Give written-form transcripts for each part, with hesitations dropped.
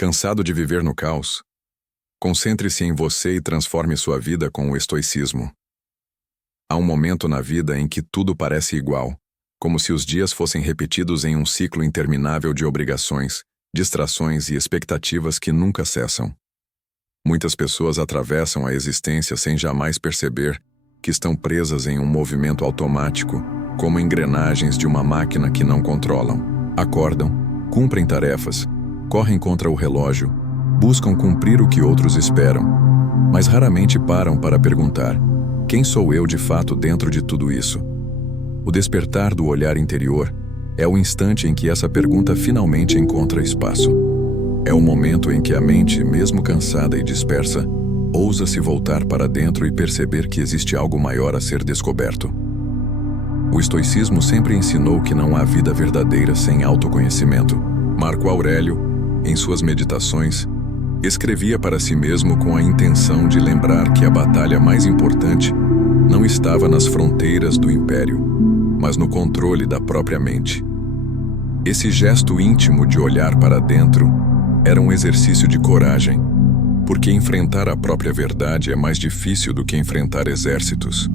Cansado de viver no caos? Concentre-se em você e transforme sua vida com o estoicismo. Há um momento na vida em que tudo parece igual, como se os dias fossem repetidos em um ciclo interminável de obrigações, distrações e expectativas que nunca cessam. Muitas pessoas atravessam a existência sem jamais perceber que estão presas em um movimento automático, como engrenagens de uma máquina que não controlam. Acordam, cumprem tarefas, correm contra o relógio, buscam cumprir o que outros esperam, mas raramente param para perguntar: quem sou eu de fato dentro de tudo isso? O despertar do olhar interior é o instante em que essa pergunta finalmente encontra espaço. É o momento em que a mente, mesmo cansada e dispersa, ousa se voltar para dentro e perceber que existe algo maior a ser descoberto. O estoicismo sempre ensinou que não há vida verdadeira sem autoconhecimento. Marco Aurélio, em suas meditações, escrevia para si mesmo com a intenção de lembrar que a batalha mais importante não estava nas fronteiras do império, mas no controle da própria mente. Esse gesto íntimo de olhar para dentro era um exercício de coragem, porque enfrentar a própria verdade é mais difícil do que enfrentar exércitos.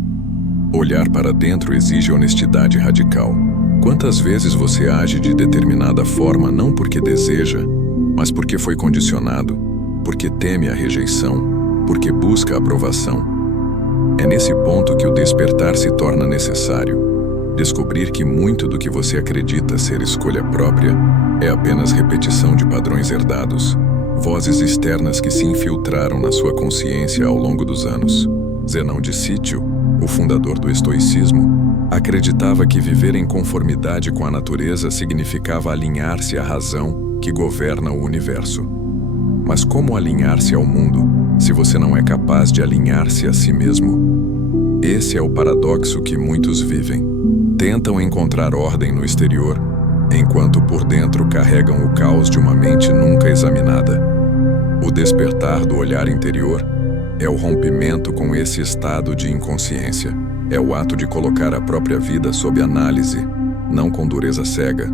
Olhar para dentro exige honestidade radical. Quantas vezes você age de determinada forma não porque deseja, mas porque foi condicionado, porque teme a rejeição, porque busca a aprovação? É nesse ponto que o despertar se torna necessário. Descobrir que muito do que você acredita ser escolha própria é apenas repetição de padrões herdados, vozes externas que se infiltraram na sua consciência ao longo dos anos. Zenão de Sítio, o fundador do estoicismo, acreditava que viver em conformidade com a natureza significava alinhar-se à razão que governa o universo. Mas como alinhar-se ao mundo, se você não é capaz de alinhar-se a si mesmo? Esse é o paradoxo que muitos vivem. Tentam encontrar ordem no exterior, enquanto por dentro carregam o caos de uma mente nunca examinada. O despertar do olhar interior é o rompimento com esse estado de inconsciência. É o ato de colocar a própria vida sob análise, não com dureza cega,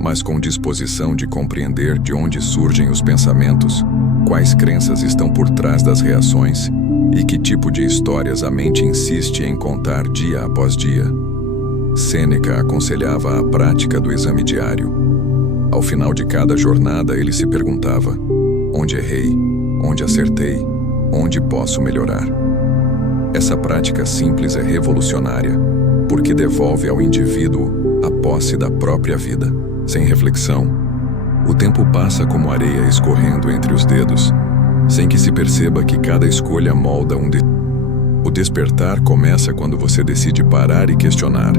mas com disposição de compreender de onde surgem os pensamentos, quais crenças estão por trás das reações e que tipo de histórias a mente insiste em contar dia após dia. Sêneca aconselhava a prática do exame diário. Ao final de cada jornada, ele se perguntava: onde errei? Onde acertei? Onde posso melhorar? Essa prática simples é revolucionária, porque devolve ao indivíduo a posse da própria vida. Sem reflexão, o tempo passa como areia escorrendo entre os dedos, sem que se perceba que cada escolha molda um destino. O despertar começa quando você decide parar e questionar: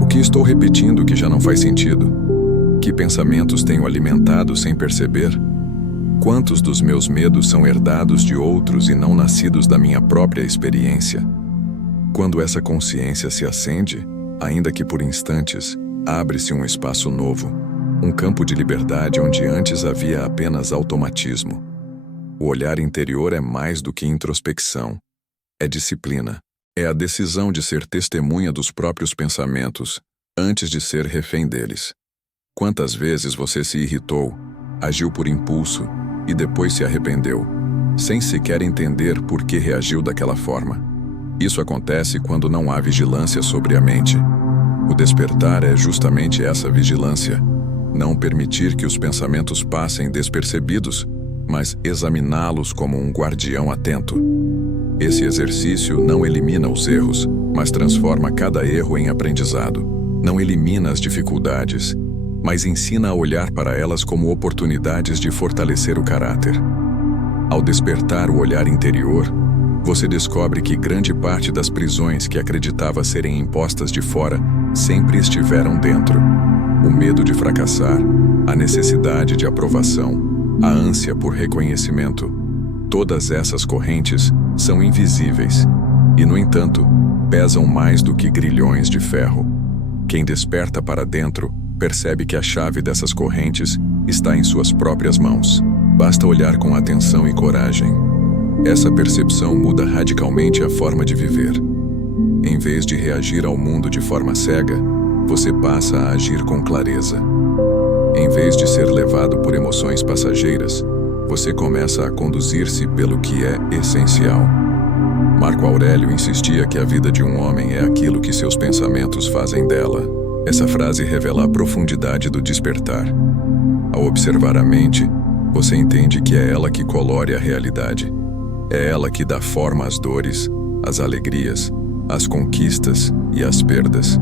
o que estou repetindo que já não faz sentido? Que pensamentos tenho alimentado sem perceber? Quantos dos meus medos são herdados de outros e não nascidos da minha própria experiência? Quando essa consciência se acende, ainda que por instantes, abre-se um espaço novo, um campo de liberdade onde antes havia apenas automatismo. O olhar interior é mais do que introspecção. É disciplina. É a decisão de ser testemunha dos próprios pensamentos, antes de ser refém deles. Quantas vezes você se irritou, agiu por impulso e depois se arrependeu, sem sequer entender por que reagiu daquela forma? Isso acontece quando não há vigilância sobre a mente. O despertar é justamente essa vigilância. Não permitir que os pensamentos passem despercebidos, mas examiná-los como um guardião atento. Esse exercício não elimina os erros, mas transforma cada erro em aprendizado. Não elimina as dificuldades, mas ensina a olhar para elas como oportunidades de fortalecer o caráter. Ao despertar o olhar interior, você descobre que grande parte das prisões que acreditava serem impostas de fora sempre estiveram dentro. O medo de fracassar, a necessidade de aprovação, a ânsia por reconhecimento. Todas essas correntes são invisíveis e, no entanto, pesam mais do que grilhões de ferro. Quem desperta para dentro percebe que a chave dessas correntes está em suas próprias mãos. Basta olhar com atenção e coragem. Essa percepção muda radicalmente a forma de viver. Em vez de reagir ao mundo de forma cega, você passa a agir com clareza. Em vez de ser levado por emoções passageiras, você começa a conduzir-se pelo que é essencial. Marco Aurélio insistia que a vida de um homem é aquilo que seus pensamentos fazem dela. Essa frase revela a profundidade do despertar. Ao observar a mente, você entende que é ela que colore a realidade. É ela que dá forma às dores, às alegrias, às conquistas e às perdas.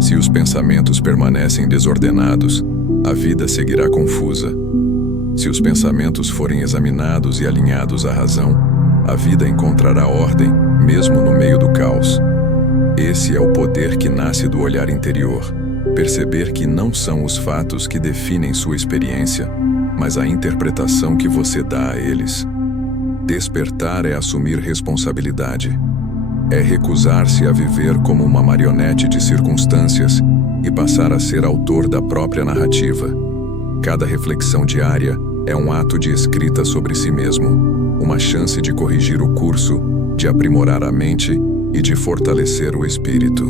Se os pensamentos permanecem desordenados, a vida seguirá confusa. Se os pensamentos forem examinados e alinhados à razão, a vida encontrará ordem, mesmo no meio do caos. Esse é o poder que nasce do olhar interior. Perceber que não são os fatos que definem sua experiência, mas a interpretação que você dá a eles. Despertar é assumir responsabilidade. É recusar-se a viver como uma marionete de circunstâncias e passar a ser autor da própria narrativa. Cada reflexão diária é um ato de escrita sobre si mesmo, uma chance de corrigir o curso, de aprimorar a mente e de fortalecer o espírito.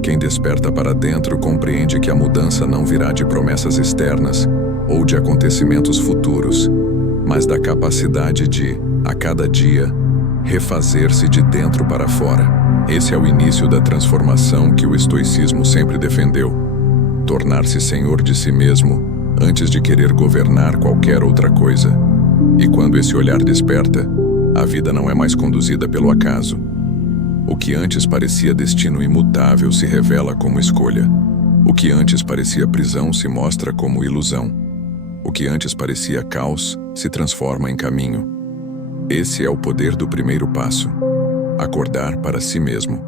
Quem desperta para dentro compreende que a mudança não virá de promessas externas ou de acontecimentos futuros, mas da capacidade de, a cada dia, refazer-se de dentro para fora. Esse é o início da transformação que o estoicismo sempre defendeu. Tornar-se senhor de si mesmo antes de querer governar qualquer outra coisa. E quando esse olhar desperta, a vida não é mais conduzida pelo acaso. O que antes parecia destino imutável se revela como escolha. O que antes parecia prisão se mostra como ilusão. O que antes parecia caos se transforma em caminho. Esse é o poder do primeiro passo: acordar para si mesmo.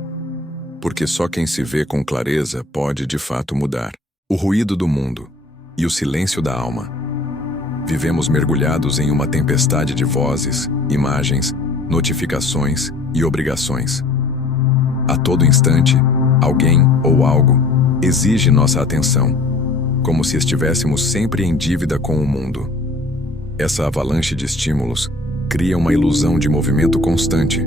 Porque só quem se vê com clareza pode de fato mudar. O ruído do mundo e o silêncio da alma. Vivemos mergulhados em uma tempestade de vozes, imagens, notificações e obrigações. A todo instante, alguém ou algo exige nossa atenção, como se estivéssemos sempre em dívida com o mundo. Essa avalanche de estímulos cria uma ilusão de movimento constante,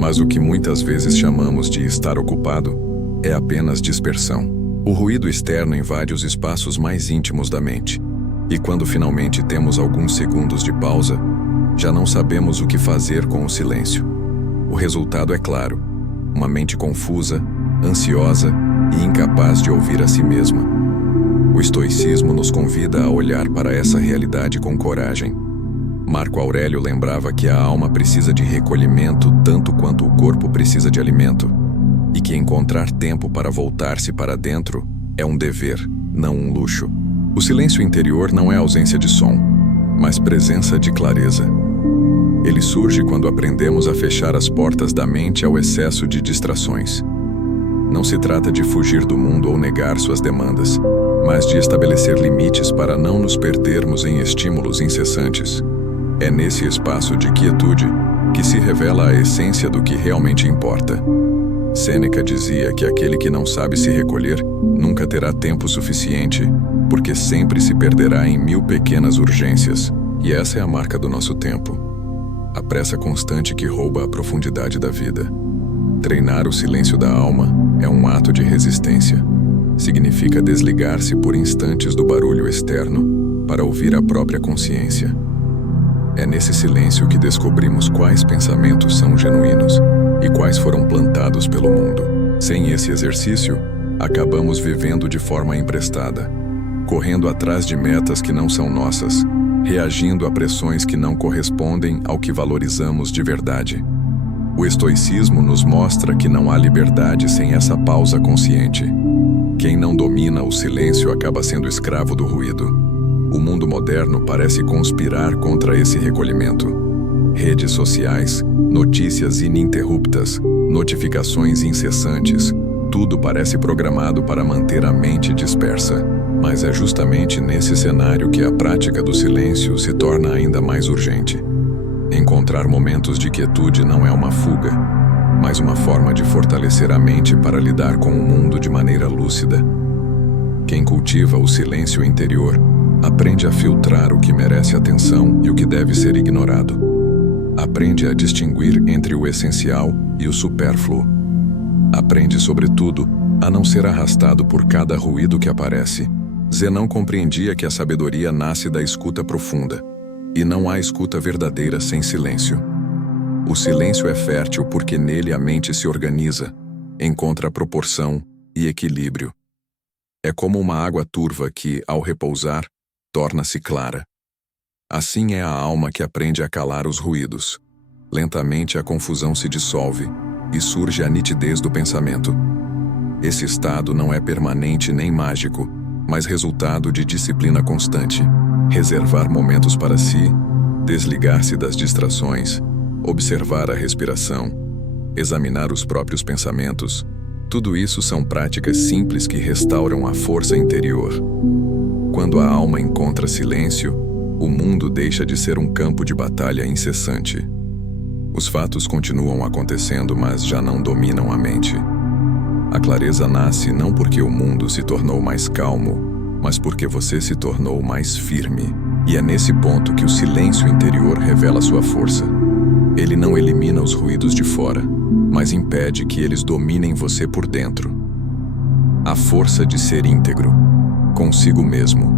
mas o que muitas vezes chamamos de estar ocupado é apenas dispersão. O ruído externo invade os espaços mais íntimos da mente, e quando finalmente temos alguns segundos de pausa, já não sabemos o que fazer com o silêncio. O resultado é claro: uma mente confusa, ansiosa e incapaz de ouvir a si mesma. O estoicismo nos convida a olhar para essa realidade com coragem. Marco Aurélio lembrava que a alma precisa de recolhimento tanto quanto o corpo precisa de alimento, e que encontrar tempo para voltar-se para dentro é um dever, não um luxo. O silêncio interior não é ausência de som, mas presença de clareza. Ele surge quando aprendemos a fechar as portas da mente ao excesso de distrações. Não se trata de fugir do mundo ou negar suas demandas, mas de estabelecer limites para não nos perdermos em estímulos incessantes. É nesse espaço de quietude que se revela a essência do que realmente importa. Sêneca dizia que aquele que não sabe se recolher nunca terá tempo suficiente, porque sempre se perderá em 1000 pequenas urgências. E essa é a marca do nosso tempo. A pressa constante que rouba a profundidade da vida. Treinar o silêncio da alma é um ato de resistência. Significa desligar-se por instantes do barulho externo para ouvir a própria consciência. É nesse silêncio que descobrimos quais pensamentos são genuínos e quais foram plantados pelo mundo. Sem esse exercício, acabamos vivendo de forma emprestada, correndo atrás de metas que não são nossas, reagindo a pressões que não correspondem ao que valorizamos de verdade. O estoicismo nos mostra que não há liberdade sem essa pausa consciente. Quem não domina o silêncio acaba sendo escravo do ruído. O mundo moderno parece conspirar contra esse recolhimento. Redes sociais, notícias ininterruptas, notificações incessantes, tudo parece programado para manter a mente dispersa. Mas é justamente nesse cenário que a prática do silêncio se torna ainda mais urgente. Encontrar momentos de quietude não é uma fuga, mas uma forma de fortalecer a mente para lidar com o mundo de maneira lúcida. Quem cultiva o silêncio interior aprende a filtrar o que merece atenção e o que deve ser ignorado. Aprende a distinguir entre o essencial e o supérfluo. Aprende, sobretudo, a não ser arrastado por cada ruído que aparece, Zenão compreendia que a sabedoria nasce da escuta profunda, e não há escuta verdadeira sem silêncio. O silêncio é fértil porque nele a mente se organiza, encontra proporção e equilíbrio. É como uma água turva que, ao repousar, torna-se clara. Assim é a alma que aprende a calar os ruídos. Lentamente a confusão se dissolve e surge a nitidez do pensamento. Esse estado não é permanente nem mágico, mas resultado de disciplina constante. Reservar momentos para si, desligar-se das distrações, observar a respiração, examinar os próprios pensamentos. Tudo isso são práticas simples que restauram a força interior. Quando a alma encontra silêncio, o mundo deixa de ser um campo de batalha incessante. Os fatos continuam acontecendo, mas já não dominam a mente. A clareza nasce não porque o mundo se tornou mais calmo, mas porque você se tornou mais firme. E é nesse ponto que o silêncio interior revela sua força. Ele não elimina os ruídos de fora, mas impede que eles dominem você por dentro. A força de ser íntegro, consigo mesmo.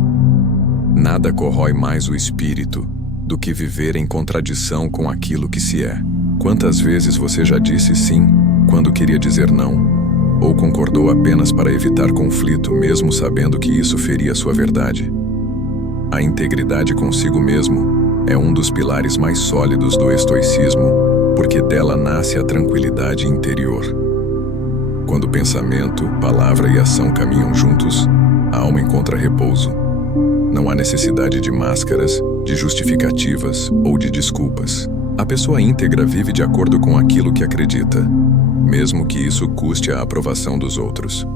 Nada corrói mais o espírito do que viver em contradição com aquilo que se é. Quantas vezes você já disse sim quando queria dizer não, ou concordou apenas para evitar conflito, mesmo sabendo que isso feria sua verdade? A integridade consigo mesmo é um dos pilares mais sólidos do estoicismo, porque dela nasce a tranquilidade interior. Quando pensamento, palavra e ação caminham juntos, a alma encontra repouso. Não há necessidade de máscaras, de justificativas ou de desculpas. A pessoa íntegra vive de acordo com aquilo que acredita, mesmo que isso custe a aprovação dos outros.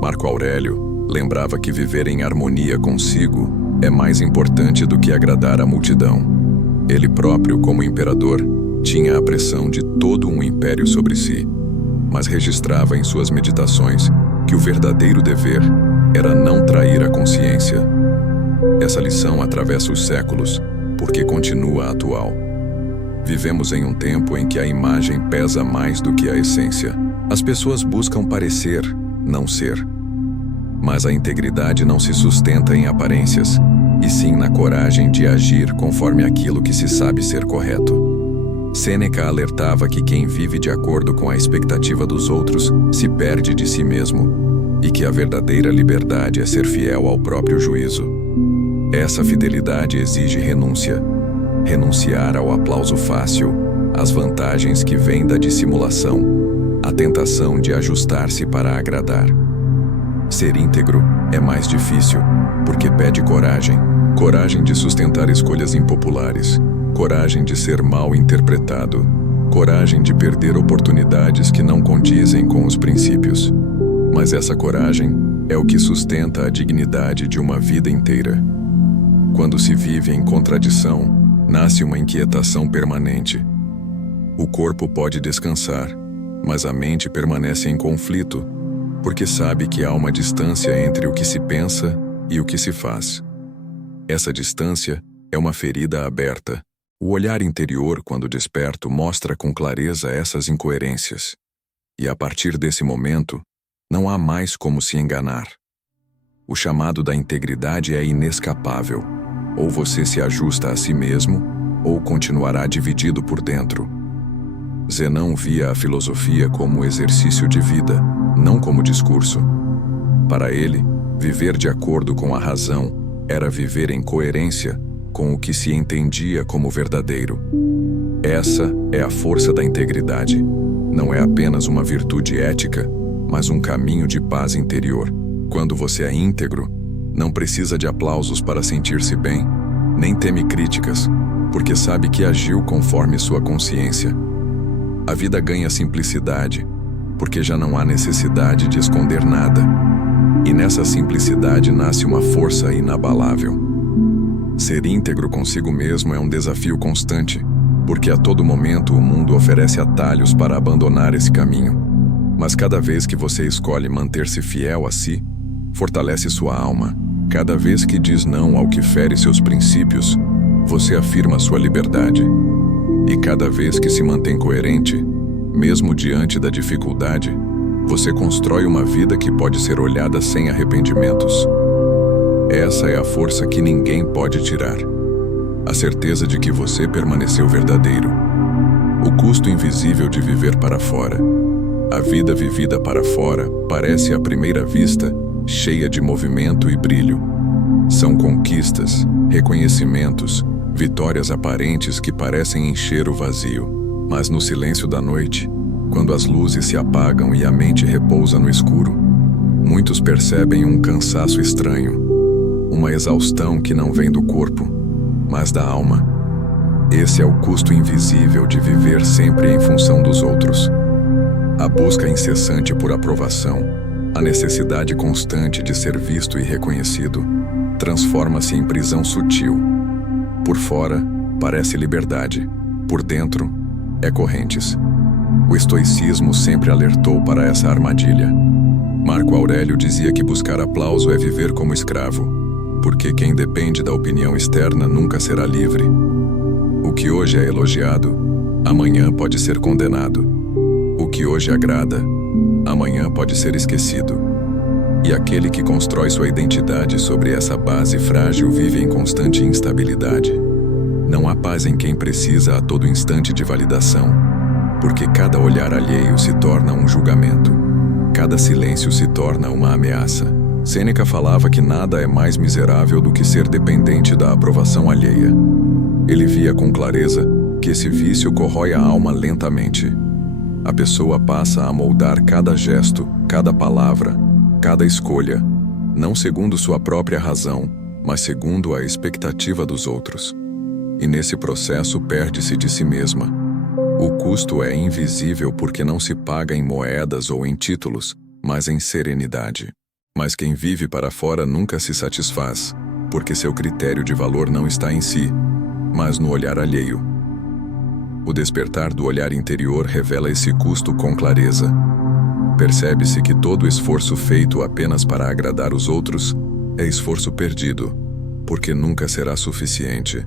Marco Aurélio lembrava que viver em harmonia consigo é mais importante do que agradar a multidão. Ele próprio, como imperador, tinha a pressão de todo um império sobre si, mas registrava em suas meditações que o verdadeiro dever era não trair a consciência. Essa lição atravessa os séculos, porque continua atual. Vivemos em um tempo em que a imagem pesa mais do que a essência. As pessoas buscam parecer, não ser. Mas a integridade não se sustenta em aparências, e sim na coragem de agir conforme aquilo que se sabe ser correto. Sêneca alertava que quem vive de acordo com a expectativa dos outros se perde de si mesmo, e que a verdadeira liberdade é ser fiel ao próprio juízo. Essa fidelidade exige renúncia. Renunciar ao aplauso fácil, às vantagens que vêm da dissimulação, à tentação de ajustar-se para agradar. Ser íntegro é mais difícil, porque pede coragem. Coragem de sustentar escolhas impopulares, coragem de ser mal interpretado, coragem de perder oportunidades que não condizem com os princípios. Mas essa coragem é o que sustenta a dignidade de uma vida inteira. Quando se vive em contradição, nasce uma inquietação permanente. O corpo pode descansar, mas a mente permanece em conflito, porque sabe que há uma distância entre o que se pensa e o que se faz. Essa distância é uma ferida aberta. O olhar interior, quando desperto, mostra com clareza essas incoerências. E a partir desse momento, não há mais como se enganar. O chamado da integridade é inescapável. Ou você se ajusta a si mesmo, ou continuará dividido por dentro. Zenão via a filosofia como exercício de vida, não como discurso. Para ele, viver de acordo com a razão era viver em coerência com o que se entendia como verdadeiro. Essa é a força da integridade. Não é apenas uma virtude ética, mas um caminho de paz interior. Quando você é íntegro, não precisa de aplausos para sentir-se bem, nem teme críticas, porque sabe que agiu conforme sua consciência. A vida ganha simplicidade, porque já não há necessidade de esconder nada. E nessa simplicidade nasce uma força inabalável. Ser íntegro consigo mesmo é um desafio constante, porque a todo momento o mundo oferece atalhos para abandonar esse caminho. Mas cada vez que você escolhe manter-se fiel a si, fortalece sua alma. Cada vez que diz não ao que fere seus princípios, você afirma sua liberdade. E cada vez que se mantém coerente, mesmo diante da dificuldade, você constrói uma vida que pode ser olhada sem arrependimentos. Essa é a força que ninguém pode tirar. A certeza de que você permaneceu verdadeiro. O custo invisível de viver para fora. A vida vivida para fora parece à primeira vista cheia de movimento e brilho. São conquistas, reconhecimentos, vitórias aparentes que parecem encher o vazio. Mas no silêncio da noite, quando as luzes se apagam e a mente repousa no escuro, muitos percebem um cansaço estranho, uma exaustão que não vem do corpo, mas da alma. Esse é o custo invisível de viver sempre em função dos outros. A busca incessante por aprovação, a necessidade constante de ser visto e reconhecido, transforma-se em prisão sutil. Por fora, parece liberdade. Por dentro, é correntes. O estoicismo sempre alertou para essa armadilha. Marco Aurélio dizia que buscar aplauso é viver como escravo, porque quem depende da opinião externa nunca será livre. O que hoje é elogiado, amanhã pode ser condenado. O que hoje agrada, amanhã pode ser esquecido. E aquele que constrói sua identidade sobre essa base frágil vive em constante instabilidade. Não há paz em quem precisa a todo instante de validação, porque cada olhar alheio se torna um julgamento. Cada silêncio se torna uma ameaça. Sêneca falava que nada é mais miserável do que ser dependente da aprovação alheia. Ele via com clareza que esse vício corrói a alma lentamente. A pessoa passa a moldar cada gesto, cada palavra, cada escolha, não segundo sua própria razão, mas segundo a expectativa dos outros. E nesse processo perde-se de si mesma. O custo é invisível porque não se paga em moedas ou em títulos, mas em serenidade. Mas quem vive para fora nunca se satisfaz, porque seu critério de valor não está em si, mas no olhar alheio. O despertar do olhar interior revela esse custo com clareza. Percebe-se que todo esforço feito apenas para agradar os outros é esforço perdido, porque nunca será suficiente.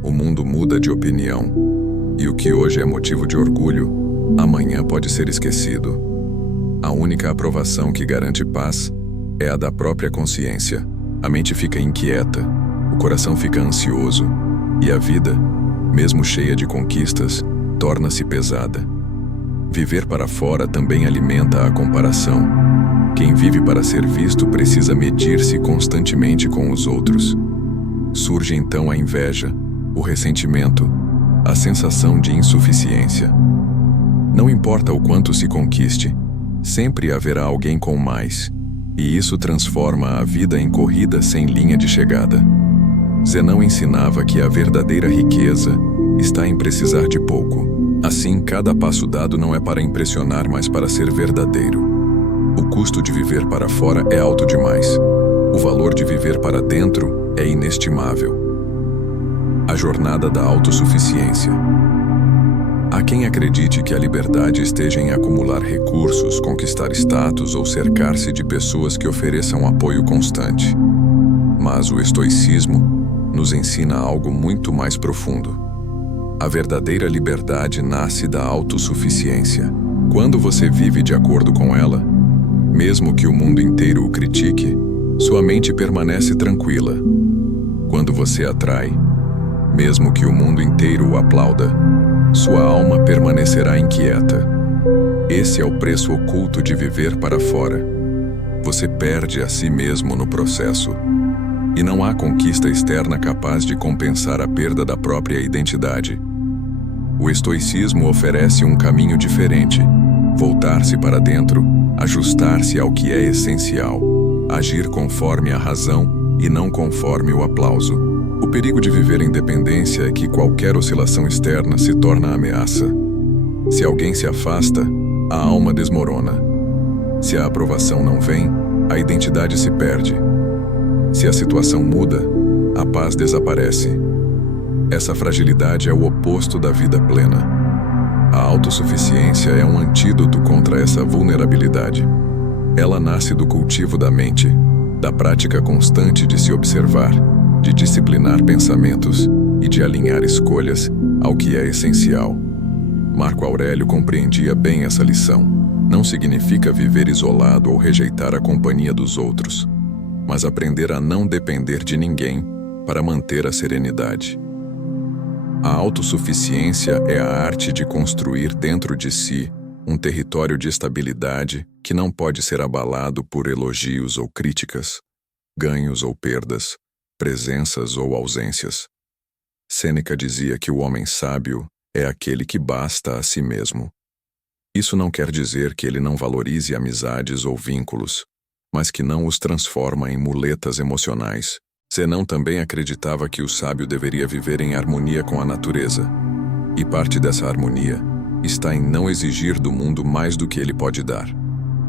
O mundo muda de opinião, e o que hoje é motivo de orgulho, amanhã pode ser esquecido. A única aprovação que garante paz é a da própria consciência. A mente fica inquieta, o coração fica ansioso, e a vida, mesmo cheia de conquistas, torna-se pesada. Viver para fora também alimenta a comparação. Quem vive para ser visto precisa medir-se constantemente com os outros. Surge então a inveja, o ressentimento, a sensação de insuficiência. Não importa o quanto se conquiste, sempre haverá alguém com mais, e isso transforma a vida em corrida sem linha de chegada. Zenão ensinava que a verdadeira riqueza está em precisar de pouco. Assim, cada passo dado não é para impressionar, mas para ser verdadeiro. O custo de viver para fora é alto demais. O valor de viver para dentro é inestimável. A jornada da autossuficiência. Há quem acredite que a liberdade esteja em acumular recursos, conquistar status ou cercar-se de pessoas que ofereçam apoio constante. Mas o estoicismo nos ensina algo muito mais profundo. A verdadeira liberdade nasce da autossuficiência. Quando você vive de acordo com ela, mesmo que o mundo inteiro o critique, sua mente permanece tranquila. Quando você atrai, mesmo que o mundo inteiro o aplauda, sua alma permanecerá inquieta. Esse é o preço oculto de viver para fora. Você perde a si mesmo no processo. E não há conquista externa capaz de compensar a perda da própria identidade. O estoicismo oferece um caminho diferente: voltar-se para dentro, ajustar-se ao que é essencial, agir conforme a razão e não conforme o aplauso. O perigo de viver em dependência é que qualquer oscilação externa se torna ameaça. Se alguém se afasta, a alma desmorona. Se a aprovação não vem, a identidade se perde. Se a situação muda, a paz desaparece. Essa fragilidade é o oposto da vida plena. A autossuficiência é um antídoto contra essa vulnerabilidade. Ela nasce do cultivo da mente, da prática constante de se observar, de disciplinar pensamentos e de alinhar escolhas ao que é essencial. Marco Aurélio compreendia bem essa lição. Não significa viver isolado ou rejeitar a companhia dos outros. mas aprender a não depender de ninguém para manter a serenidade. A autossuficiência é a arte de construir dentro de si um território de estabilidade que não pode ser abalado por elogios ou críticas, ganhos ou perdas, presenças ou ausências. Sêneca dizia que o homem sábio é aquele que basta a si mesmo. Isso não quer dizer que ele não valorize amizades ou vínculos, mas que não os transforma em muletas emocionais. Zenão também acreditava que o sábio deveria viver em harmonia com a natureza. E parte dessa harmonia está em não exigir do mundo mais do que ele pode dar.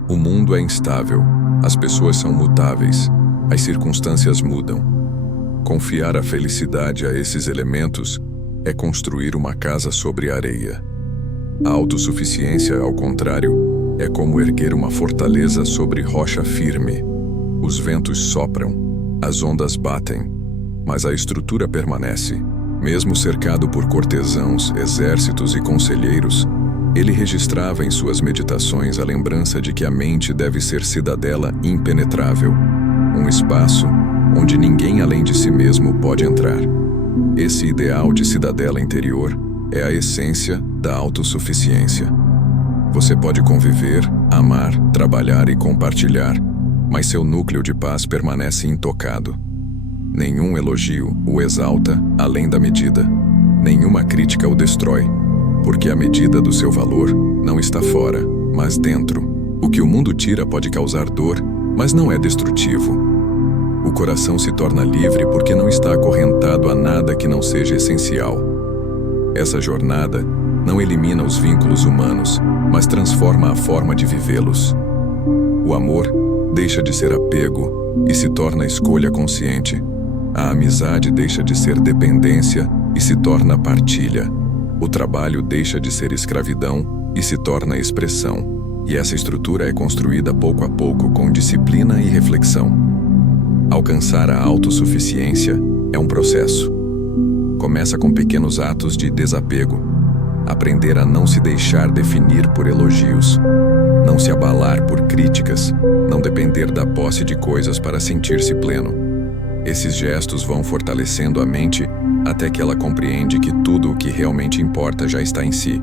O mundo é instável, as pessoas são mutáveis, as circunstâncias mudam. Confiar a felicidade a esses elementos é construir uma casa sobre areia. A autossuficiência, ao contrário, é como erguer uma fortaleza sobre rocha firme. Os ventos sopram, as ondas batem, mas a estrutura permanece. Mesmo cercado por cortesãos, exércitos e conselheiros, ele registrava em suas meditações a lembrança de que a mente deve ser cidadela impenetrável, um espaço onde ninguém além de si mesmo pode entrar. Esse ideal de cidadela interior é a essência da autossuficiência. Você pode conviver, amar, trabalhar e compartilhar, mas seu núcleo de paz permanece intocado. Nenhum elogio o exalta além da medida. Nenhuma crítica o destrói, porque a medida do seu valor não está fora, mas dentro. O que o mundo tira pode causar dor, mas não é destrutivo. O coração se torna livre porque não está acorrentado a nada que não seja essencial. Essa jornada não elimina os vínculos humanos, mas transforma a forma de vivê-los. O amor deixa de ser apego e se torna escolha consciente. A amizade deixa de ser dependência e se torna partilha. O trabalho deixa de ser escravidão e se torna expressão. E essa estrutura é construída pouco a pouco com disciplina e reflexão. Alcançar a autossuficiência é um processo. Começa com pequenos atos de desapego. Aprender a não se deixar definir por elogios. Não se abalar por críticas. Não depender da posse de coisas para sentir-se pleno. Esses gestos vão fortalecendo a mente até que ela compreende que tudo o que realmente importa já está em si.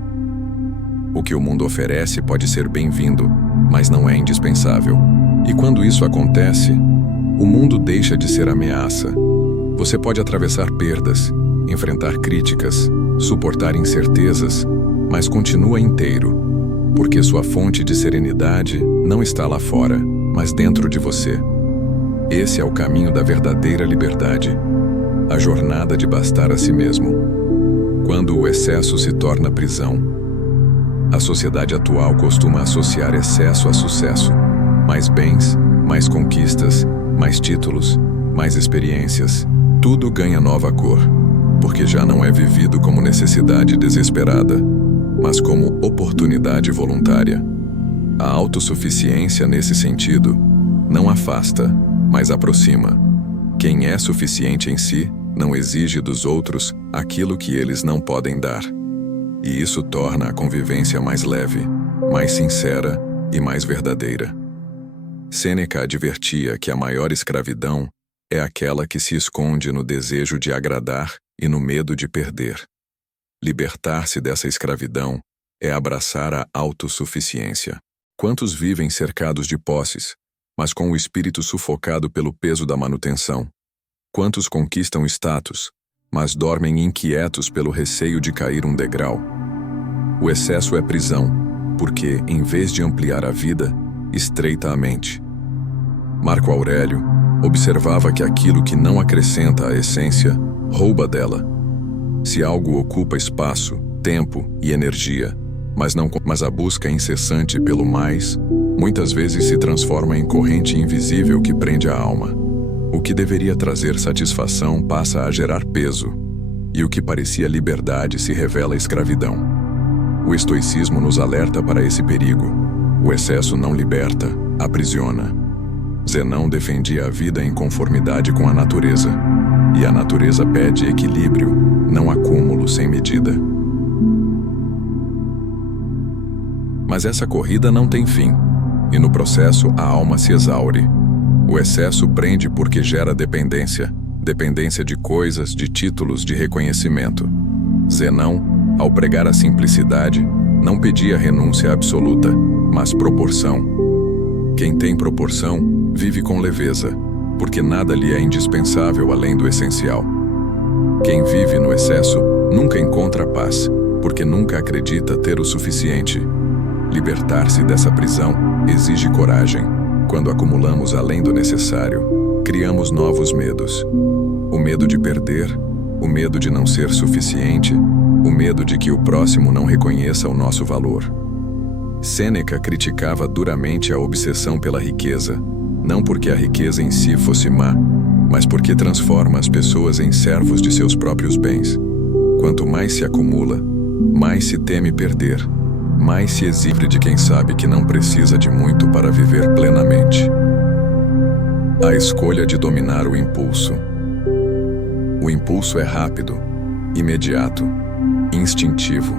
O que o mundo oferece pode ser bem-vindo, mas não é indispensável. E quando isso acontece, o mundo deixa de ser ameaça. Você pode atravessar perdas, enfrentar críticas, suportar incertezas, mas continua inteiro, porque sua fonte de serenidade não está lá fora, mas dentro de você. Esse é o caminho da verdadeira liberdade, a jornada de bastar a si mesmo. Quando o excesso se torna prisão, a sociedade atual costuma associar excesso a sucesso. Mais bens, mais conquistas, mais títulos, mais experiências. Tudo ganha nova cor, porque já não é vivido como necessidade desesperada, mas como oportunidade voluntária. A autossuficiência, nesse sentido, não afasta, mas aproxima. Quem é suficiente em si não exige dos outros aquilo que eles não podem dar. E isso torna a convivência mais leve, mais sincera e mais verdadeira. Sêneca advertia que a maior escravidão é aquela que se esconde no desejo de agradar e no medo de perder. Libertar-se dessa escravidão é abraçar a autossuficiência. Quantos vivem cercados de posses, mas com o espírito sufocado pelo peso da manutenção? Quantos conquistam status, mas dormem inquietos pelo receio de cair um degrau? O excesso é prisão, porque, em vez de ampliar a vida, estreita a mente. Marco Aurélio observava que aquilo que não acrescenta à essência, rouba dela. Se algo ocupa espaço, tempo e energia, mas a busca incessante pelo mais, muitas vezes se transforma em corrente invisível que prende a alma. O que deveria trazer satisfação passa a gerar peso, e o que parecia liberdade se revela escravidão. O estoicismo nos alerta para esse perigo. O excesso não liberta, aprisiona. Zenão defendia a vida em conformidade com a natureza, e a natureza pede equilíbrio, não acúmulo sem medida. Mas essa corrida não tem fim, e no processo a alma se exaure. O excesso prende porque gera dependência. Dependência de coisas, de títulos, de reconhecimento. Zenão, ao pregar a simplicidade, não pedia renúncia absoluta, mas proporção. Quem tem proporção, vive com leveza, porque nada lhe é indispensável além do essencial. Quem vive no excesso, nunca encontra paz, porque nunca acredita ter o suficiente. Libertar-se dessa prisão exige coragem. Quando acumulamos além do necessário, criamos novos medos. O medo de perder, o medo de não ser suficiente, o medo de que o próximo não reconheça o nosso valor. Sêneca criticava duramente a obsessão pela riqueza, não porque a riqueza em si fosse má, mas porque transforma as pessoas em servos de seus próprios bens. Quanto mais se acumula, mais se teme perder, mais se exibe de quem sabe que não precisa de muito para viver plenamente. A escolha de dominar o impulso. O impulso é rápido, imediato, instintivo.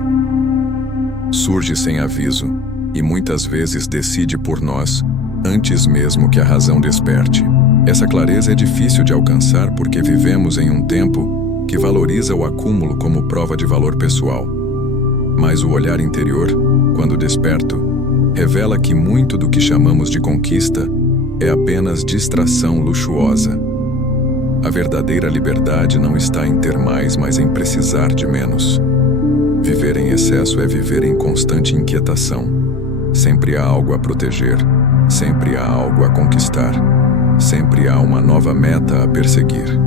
Surge sem aviso e muitas vezes decide por nós, antes mesmo que a razão desperte. Essa clareza é difícil de alcançar porque vivemos em um tempo que valoriza o acúmulo como prova de valor pessoal. Mas o olhar interior, quando desperto, revela que muito do que chamamos de conquista é apenas distração luxuosa. A verdadeira liberdade não está em ter mais, mas em precisar de menos. Viver em excesso é viver em constante inquietação. Sempre há algo a proteger, sempre há algo a conquistar, sempre há uma nova meta a perseguir.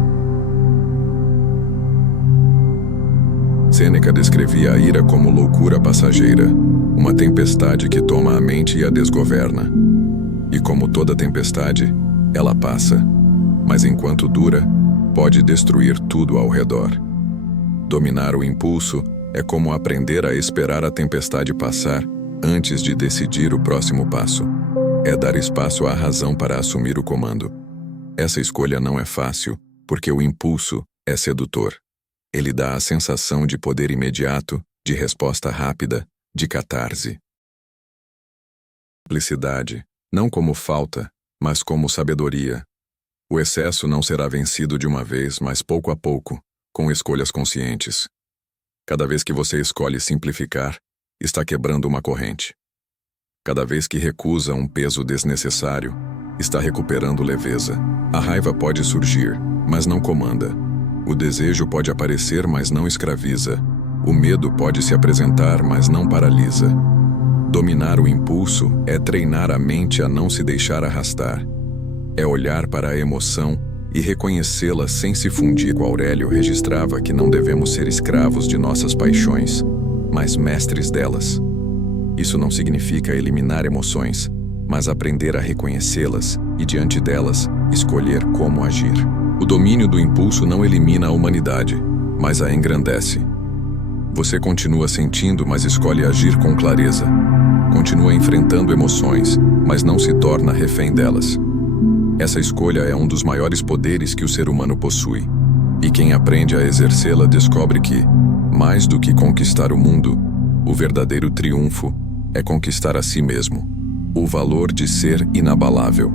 Sêneca descrevia a ira como loucura passageira, uma tempestade que toma a mente e a desgoverna. E como toda tempestade, ela passa, mas enquanto dura, pode destruir tudo ao redor. Dominar o impulso é como aprender a esperar a tempestade passar antes de decidir o próximo passo. É dar espaço à razão para assumir o comando. Essa escolha não é fácil, porque o impulso é sedutor. Ele dá a sensação de poder imediato, de resposta rápida, de catarse. Simplicidade, não como falta, mas como sabedoria. O excesso não será vencido de uma vez, mas pouco a pouco, com escolhas conscientes. Cada vez que você escolhe simplificar, está quebrando uma corrente. Cada vez que recusa um peso desnecessário, está recuperando leveza. A raiva pode surgir, mas não comanda. O desejo pode aparecer, mas não escraviza. O medo pode se apresentar, mas não paralisa. Dominar o impulso é treinar a mente a não se deixar arrastar. É olhar para a emoção e reconhecê-la sem se fundir. Aurélio registrava que não devemos ser escravos de nossas paixões, mas mestres delas. Isso não significa eliminar emoções, mas aprender a reconhecê-las e, diante delas, escolher como agir. O domínio do impulso não elimina a humanidade, mas a engrandece. Você continua sentindo, mas escolhe agir com clareza. Continua enfrentando emoções, mas não se torna refém delas. Essa escolha é um dos maiores poderes que o ser humano possui. E quem aprende a exercê-la descobre que, mais do que conquistar o mundo, o verdadeiro triunfo é conquistar a si mesmo. O valor de ser inabalável.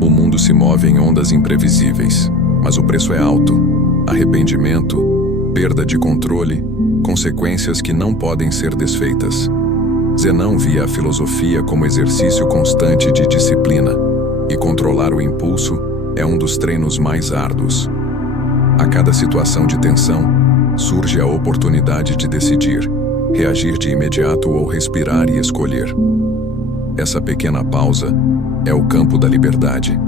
O mundo se move em ondas imprevisíveis, mas o preço é alto. Arrependimento, perda de controle, consequências que não podem ser desfeitas. Zenão via a filosofia como exercício constante de disciplina, e controlar o impulso é um dos treinos mais árduos. A cada situação de tensão, surge a oportunidade de decidir, reagir de imediato ou respirar e escolher. Essa pequena pausa é o campo da liberdade.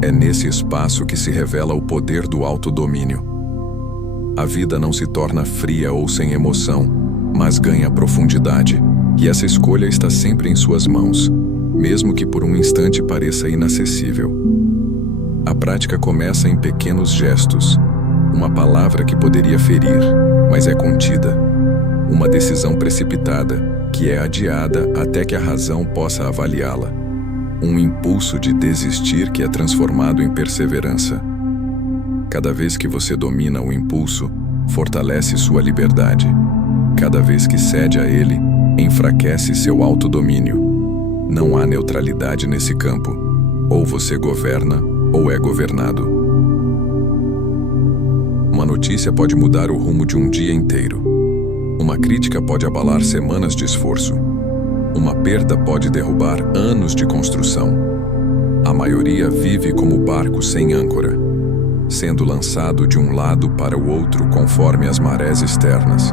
É nesse espaço que se revela o poder do autodomínio. A vida não se torna fria ou sem emoção, mas ganha profundidade, e essa escolha está sempre em suas mãos, mesmo que por um instante pareça inacessível. A prática começa em pequenos gestos, uma palavra que poderia ferir, mas é contida, uma decisão precipitada, que é adiada até que a razão possa avaliá-la, um impulso de desistir que é transformado em perseverança. Cada vez que você domina o impulso, fortalece sua liberdade. Cada vez que cede a ele, enfraquece seu autodomínio. Não há neutralidade nesse campo. Ou você governa, ou é governado. Uma notícia pode mudar o rumo de um dia inteiro. Uma crítica pode abalar semanas de esforço. Uma perda pode derrubar anos de construção. A maioria vive como barco sem âncora, sendo lançado de um lado para o outro conforme as marés externas.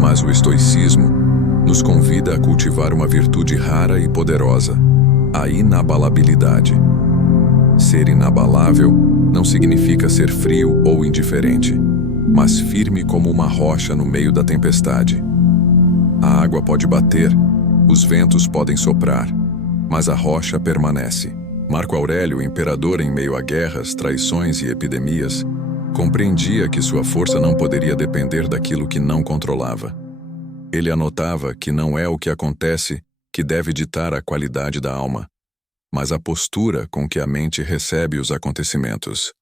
Mas o estoicismo nos convida a cultivar uma virtude rara e poderosa, a inabalabilidade. Ser inabalável não significa ser frio ou indiferente, mas firme como uma rocha no meio da tempestade. A água pode bater, os ventos podem soprar, mas a rocha permanece. Marco Aurélio, imperador em meio a guerras, traições e epidemias, compreendia que sua força não poderia depender daquilo que não controlava. Ele anotava que não é o que acontece que deve ditar a qualidade da alma, mas a postura com que a mente recebe os acontecimentos.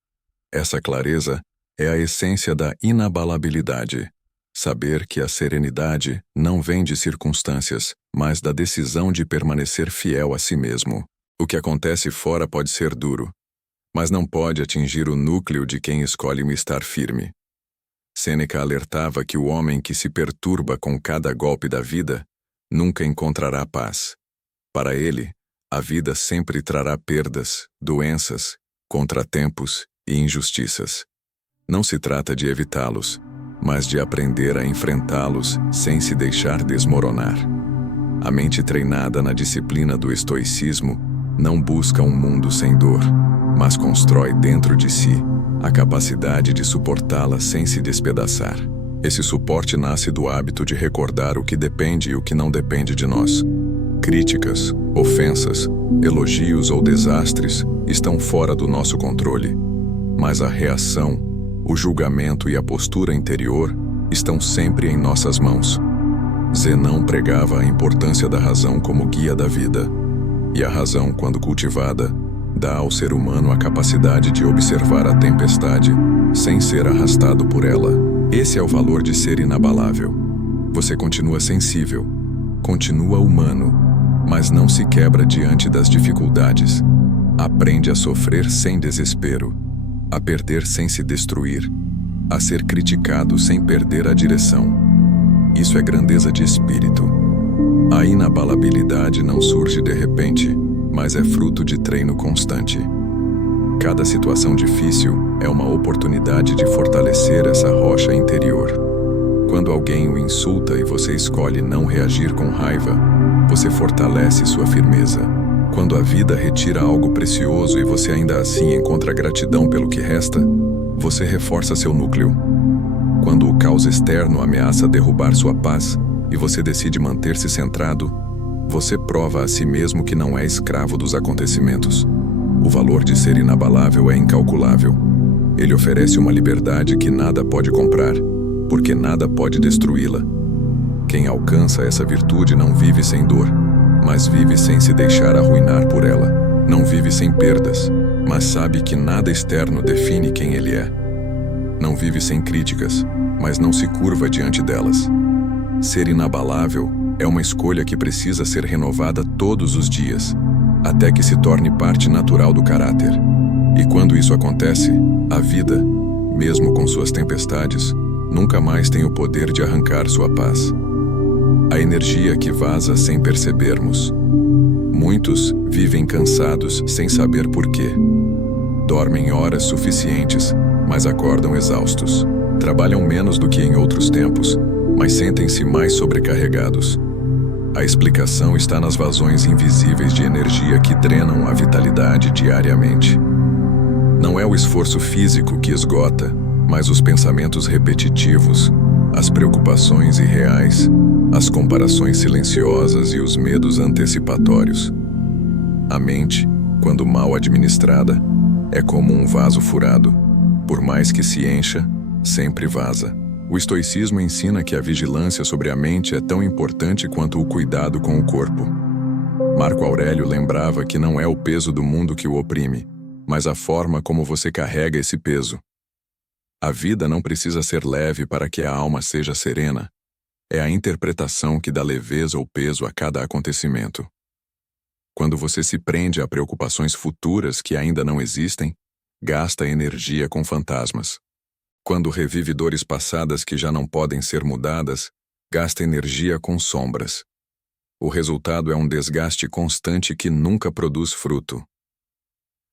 Essa clareza é a essência da inabalabilidade. Saber que a serenidade não vem de circunstâncias, mas da decisão de permanecer fiel a si mesmo. O que acontece fora pode ser duro, mas não pode atingir o núcleo de quem escolhe estar firme. Sêneca alertava que o homem que se perturba com cada golpe da vida nunca encontrará paz. Para ele, a vida sempre trará perdas, doenças, contratempos e injustiças. Não se trata de evitá-los, mas de aprender a enfrentá-los sem se deixar desmoronar. A mente treinada na disciplina do estoicismo não busca um mundo sem dor, mas constrói dentro de si a capacidade de suportá-la sem se despedaçar. Esse suporte nasce do hábito de recordar o que depende e o que não depende de nós. Críticas, ofensas, elogios ou desastres estão fora do nosso controle, mas a reação, o julgamento e a postura interior estão sempre em nossas mãos. Zenão pregava a importância da razão como guia da vida, e a razão, quando cultivada, dá ao ser humano a capacidade de observar a tempestade sem ser arrastado por ela. Esse é o valor de ser inabalável. Você continua sensível, continua humano, mas não se quebra diante das dificuldades. Aprende a sofrer sem desespero, a perder sem se destruir, a ser criticado sem perder a direção. Isso é grandeza de espírito. A inabalabilidade não surge de repente, mas é fruto de treino constante. Cada situação difícil é uma oportunidade de fortalecer essa rocha interior. Quando alguém o insulta e você escolhe não reagir com raiva, você fortalece sua firmeza. Quando a vida retira algo precioso e você ainda assim encontra gratidão pelo que resta, você reforça seu núcleo. Quando o caos externo ameaça derrubar sua paz e você decide manter-se centrado, você prova a si mesmo que não é escravo dos acontecimentos. O valor de ser inabalável é incalculável. Ele oferece uma liberdade que nada pode comprar, porque nada pode destruí-la. Quem alcança essa virtude não vive sem dor, mas vive sem se deixar arruinar por ela. Não vive sem perdas, mas sabe que nada externo define quem ele é. Não vive sem críticas, mas não se curva diante delas. Ser inabalável é uma escolha que precisa ser renovada todos os dias, até que se torne parte natural do caráter. E quando isso acontece, a vida, mesmo com suas tempestades, nunca mais tem o poder de arrancar sua paz. A energia que vaza sem percebermos. Muitos vivem cansados sem saber por quê. Dormem horas suficientes, mas acordam exaustos. Trabalham menos do que em outros tempos, mas sentem-se mais sobrecarregados. A explicação está nas vazões invisíveis de energia que drenam a vitalidade diariamente. Não é o esforço físico que esgota, mas os pensamentos repetitivos, as preocupações irreais, as comparações silenciosas e os medos antecipatórios. A mente, quando mal administrada, é como um vaso furado. Por mais que se encha, sempre vaza. O estoicismo ensina que a vigilância sobre a mente é tão importante quanto o cuidado com o corpo. Marco Aurélio lembrava que não é o peso do mundo que o oprime, mas a forma como você carrega esse peso. A vida não precisa ser leve para que a alma seja serena. É a interpretação que dá leveza ou peso a cada acontecimento. Quando você se prende a preocupações futuras que ainda não existem, gasta energia com fantasmas. Quando revive dores passadas que já não podem ser mudadas, gasta energia com sombras. O resultado é um desgaste constante que nunca produz fruto.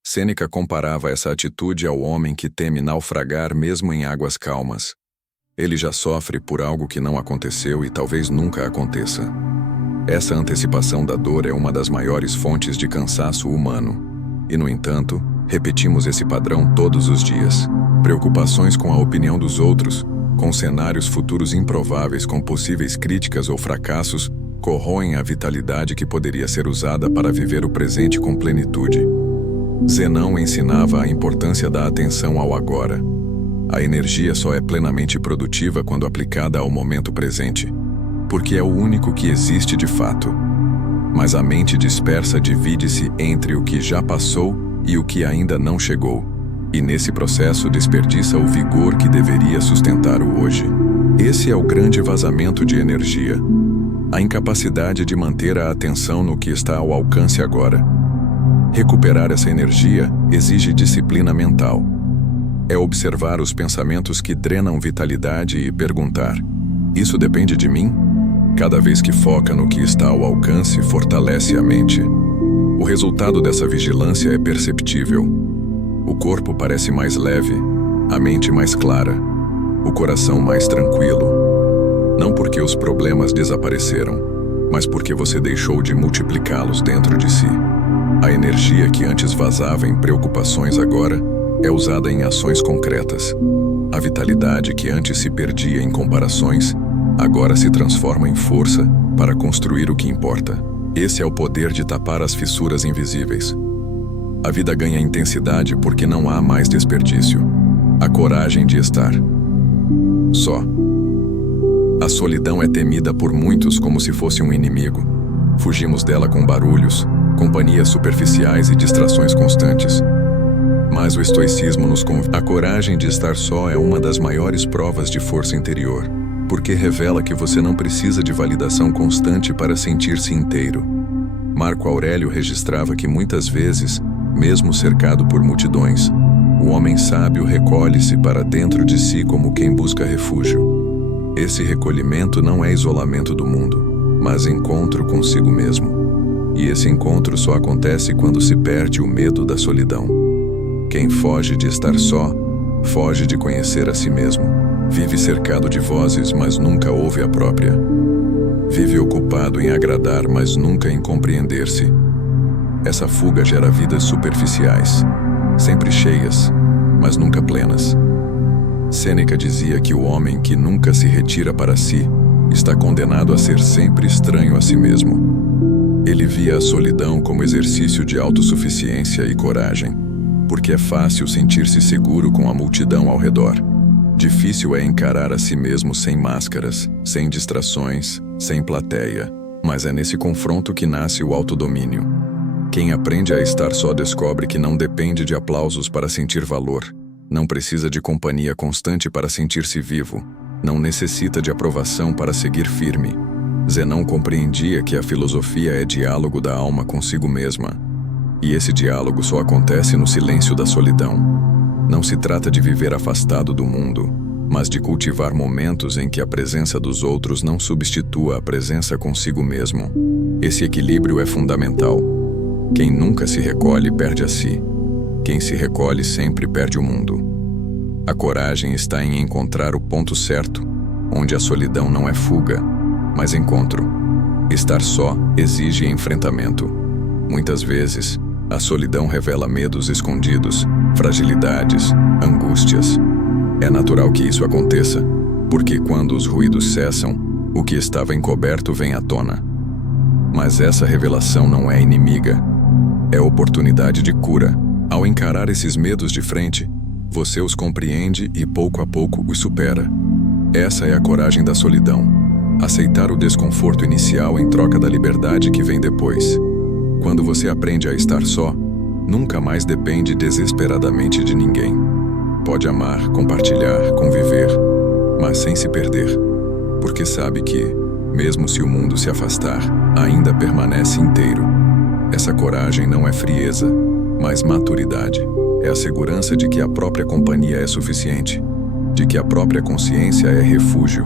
Sêneca comparava essa atitude ao homem que teme naufragar mesmo em águas calmas. Ele já sofre por algo que não aconteceu e talvez nunca aconteça. Essa antecipação da dor é uma das maiores fontes de cansaço humano. E, no entanto, repetimos esse padrão todos os dias. Preocupações com a opinião dos outros, com cenários futuros improváveis, com possíveis críticas ou fracassos, corroem a vitalidade que poderia ser usada para viver o presente com plenitude. Zenão ensinava a importância da atenção ao agora. A energia só é plenamente produtiva quando aplicada ao momento presente, porque é o único que existe de fato. Mas a mente dispersa divide-se entre o que já passou e o que ainda não chegou, e nesse processo desperdiça o vigor que deveria sustentar o hoje. Esse é o grande vazamento de energia. A incapacidade de manter a atenção no que está ao alcance agora. Recuperar essa energia exige disciplina mental. É observar os pensamentos que drenam vitalidade e perguntar: isso depende de mim? Cada vez que foca no que está ao alcance, fortalece a mente. O resultado dessa vigilância é perceptível. O corpo parece mais leve, a mente mais clara, o coração mais tranquilo. Não porque os problemas desapareceram, mas porque você deixou de multiplicá-los dentro de si. A energia que antes vazava em preocupações agora é usada em ações concretas. A vitalidade que antes se perdia em comparações agora se transforma em força para construir o que importa. Esse é o poder de tapar as fissuras invisíveis. A vida ganha intensidade porque não há mais desperdício. A coragem de estar só. A solidão é temida por muitos como se fosse um inimigo. Fugimos dela com barulhos, companhias superficiais e distrações constantes. Mas o estoicismo nos convida. A coragem de estar só é uma das maiores provas de força interior, porque revela que você não precisa de validação constante para sentir-se inteiro. Marco Aurélio registrava que muitas vezes, mesmo cercado por multidões, o homem sábio recolhe-se para dentro de si como quem busca refúgio. Esse recolhimento não é isolamento do mundo, mas encontro consigo mesmo. E esse encontro só acontece quando se perde o medo da solidão. Quem foge de estar só, foge de conhecer a si mesmo. Vive cercado de vozes, mas nunca ouve a própria. Vive ocupado em agradar, mas nunca em compreender-se. Essa fuga gera vidas superficiais, sempre cheias, mas nunca plenas. Sêneca dizia que o homem que nunca se retira para si está condenado a ser sempre estranho a si mesmo. Ele via a solidão como exercício de autossuficiência e coragem, porque é fácil sentir-se seguro com a multidão ao redor. Difícil é encarar a si mesmo sem máscaras, sem distrações, sem plateia, mas é nesse confronto que nasce o autodomínio. Quem aprende a estar só descobre que não depende de aplausos para sentir valor, não precisa de companhia constante para sentir-se vivo, não necessita de aprovação para seguir firme. Zenão compreendia que a filosofia é diálogo da alma consigo mesma, e esse diálogo só acontece no silêncio da solidão. Não se trata de viver afastado do mundo, mas de cultivar momentos em que a presença dos outros não substitua a presença consigo mesmo. Esse equilíbrio é fundamental. Quem nunca se recolhe perde a si. Quem se recolhe sempre perde o mundo. A coragem está em encontrar o ponto certo, onde a solidão não é fuga, mas encontro. Estar só exige enfrentamento. Muitas vezes, a solidão revela medos escondidos, fragilidades, angústias. É natural que isso aconteça, porque quando os ruídos cessam, o que estava encoberto vem à tona. Mas essa revelação não é inimiga, é oportunidade de cura. Ao encarar esses medos de frente, você os compreende e pouco a pouco os supera. Essa é a coragem da solidão. Aceitar o desconforto inicial em troca da liberdade que vem depois. Quando você aprende a estar só, nunca mais depende desesperadamente de ninguém. Pode amar, compartilhar, conviver, mas sem se perder, porque sabe que, mesmo se o mundo se afastar, ainda permanece inteiro. Essa coragem não é frieza, mas maturidade. É a segurança de que a própria companhia é suficiente, de que a própria consciência é refúgio.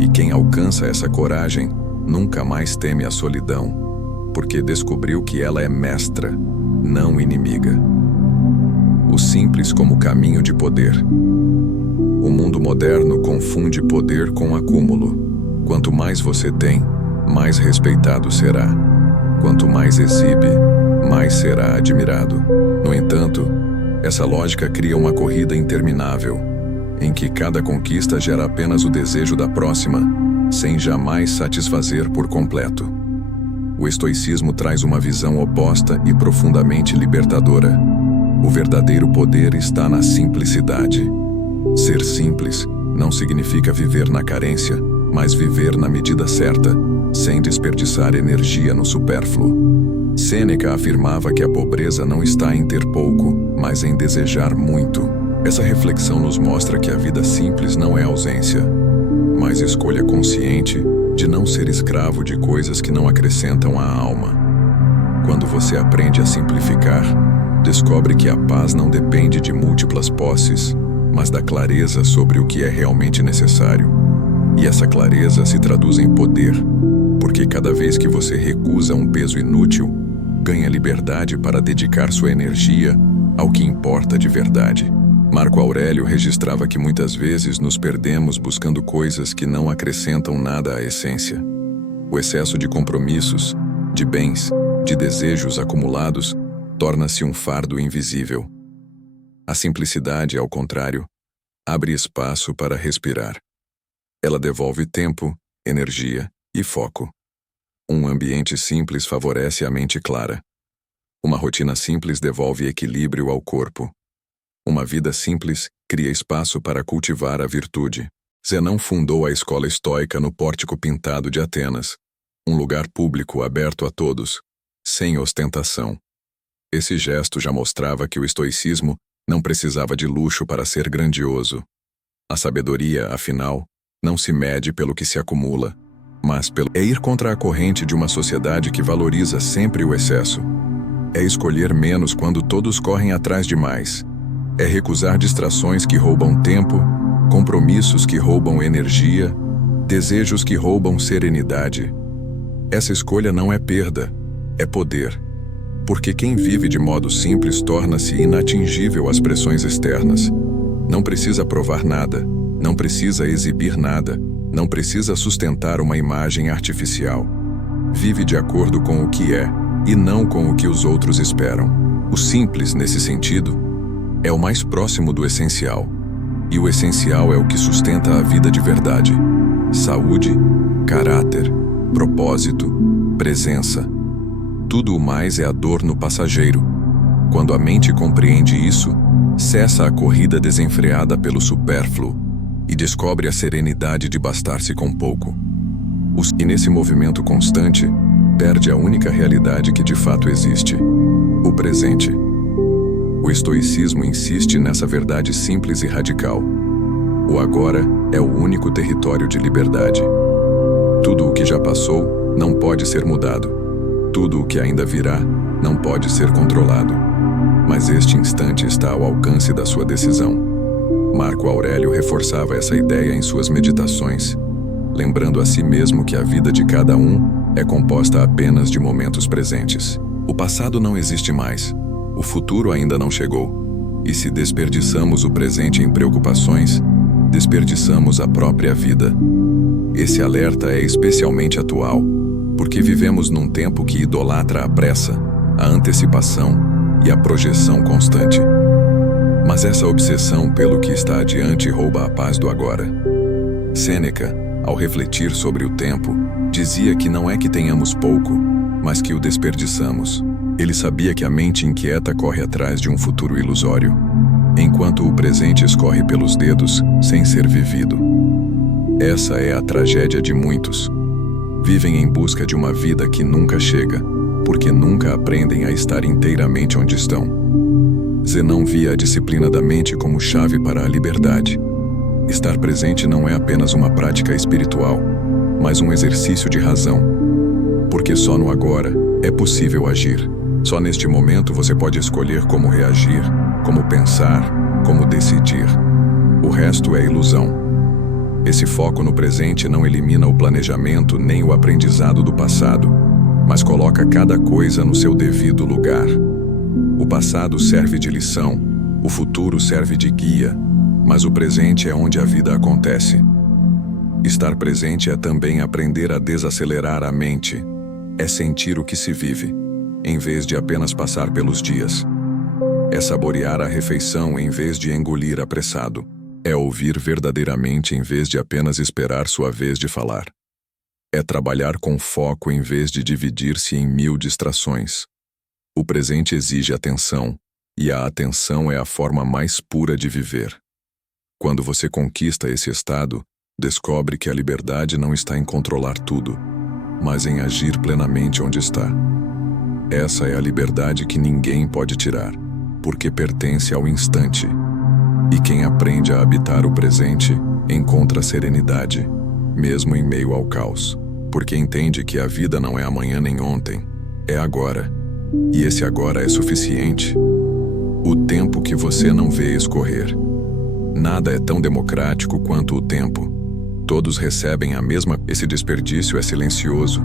E quem alcança essa coragem nunca mais teme a solidão, porque descobriu que ela é mestra, não inimiga. O simples como caminho de poder. O mundo moderno confunde poder com acúmulo. Quanto mais você tem, mais respeitado será. Quanto mais exibe, mais será admirado. No entanto, essa lógica cria uma corrida interminável, em que cada conquista gera apenas o desejo da próxima, sem jamais satisfazer por completo. O estoicismo traz uma visão oposta e profundamente libertadora. O verdadeiro poder está na simplicidade. Ser simples não significa viver na carência, mas viver na medida certa, sem desperdiçar energia no supérfluo. Sêneca afirmava que a pobreza não está em ter pouco, mas em desejar muito. Essa reflexão nos mostra que a vida simples não é ausência, mas escolha consciente de não ser escravo de coisas que não acrescentam à alma. Quando você aprende a simplificar, descobre que a paz não depende de múltiplas posses, mas da clareza sobre o que é realmente necessário. E essa clareza se traduz em poder, porque cada vez que você recusa um peso inútil, ganha liberdade para dedicar sua energia ao que importa de verdade. Marco Aurélio registrava que muitas vezes nos perdemos buscando coisas que não acrescentam nada à essência. O excesso de compromissos, de bens, de desejos acumulados, torna-se um fardo invisível. A simplicidade, ao contrário, abre espaço para respirar. Ela devolve tempo, energia e foco. Um ambiente simples favorece a mente clara. Uma rotina simples devolve equilíbrio ao corpo. Uma vida simples cria espaço para cultivar a virtude. Zenão fundou a escola estoica no pórtico pintado de Atenas, um lugar público aberto a todos, sem ostentação. Esse gesto já mostrava que o estoicismo não precisava de luxo para ser grandioso. A sabedoria, afinal, não se mede pelo que se acumula, mas pelo é ir contra a corrente de uma sociedade que valoriza sempre o excesso. É escolher menos quando todos correm atrás de mais. É recusar distrações que roubam tempo, compromissos que roubam energia, desejos que roubam serenidade. Essa escolha não é perda, é poder. Porque quem vive de modo simples torna-se inatingível às pressões externas. Não precisa provar nada, não precisa exibir nada, não precisa sustentar uma imagem artificial. Vive de acordo com o que é, e não com o que os outros esperam. O simples, nesse sentido, é o mais próximo do essencial. E o essencial é o que sustenta a vida de verdade. Saúde, caráter, propósito, presença. Tudo o mais é adorno passageiro. Quando a mente compreende isso, cessa a corrida desenfreada pelo supérfluo e descobre a serenidade de bastar-se com pouco. E nesse movimento constante, perde a única realidade que de fato existe: o presente. O estoicismo insiste nessa verdade simples e radical. O agora é o único território de liberdade. Tudo o que já passou não pode ser mudado. Tudo o que ainda virá não pode ser controlado. Mas este instante está ao alcance da sua decisão. Marco Aurélio reforçava essa ideia em suas meditações, lembrando a si mesmo que a vida de cada um é composta apenas de momentos presentes. O passado não existe mais, o futuro ainda não chegou, e se desperdiçamos o presente em preocupações, desperdiçamos a própria vida. Esse alerta é especialmente atual, porque vivemos num tempo que idolatra a pressa, a antecipação e a projeção constante. Mas essa obsessão pelo que está adiante rouba a paz do agora. Sêneca, ao refletir sobre o tempo, dizia que não é que tenhamos pouco, mas que o desperdiçamos. Ele sabia que a mente inquieta corre atrás de um futuro ilusório, enquanto o presente escorre pelos dedos sem ser vivido. Essa é a tragédia de muitos. Vivem em busca de uma vida que nunca chega, porque nunca aprendem a estar inteiramente onde estão. Zenão via a disciplina da mente como chave para a liberdade. Estar presente não é apenas uma prática espiritual, mas um exercício de razão. Porque só no agora É possível agir. Só neste momento você pode escolher como reagir, como pensar, como decidir. O resto é ilusão. Esse foco no presente não elimina o planejamento nem o aprendizado do passado, mas coloca cada coisa no seu devido lugar. O passado serve de lição, o futuro serve de guia, mas o presente é onde a vida acontece. Estar presente é também aprender a desacelerar a mente, é sentir o que se vive, em vez de apenas passar pelos dias. É saborear a refeição em vez de engolir apressado. É ouvir verdadeiramente em vez de apenas esperar sua vez de falar. É trabalhar com foco em vez de dividir-se em 1000 distrações. O presente exige atenção, e a atenção é a forma mais pura de viver. Quando você conquista esse estado, descobre que a liberdade não está em controlar tudo, mas em agir plenamente onde está. Essa é a liberdade que ninguém pode tirar, porque pertence ao instante. E quem aprende a habitar o presente, encontra serenidade, mesmo em meio ao caos, porque entende que a vida não é amanhã nem ontem, é agora. E esse agora é suficiente. O tempo que você não vê escorrer. Nada é tão democrático quanto o tempo. Todos recebem a mesma. Esse desperdício é silencioso,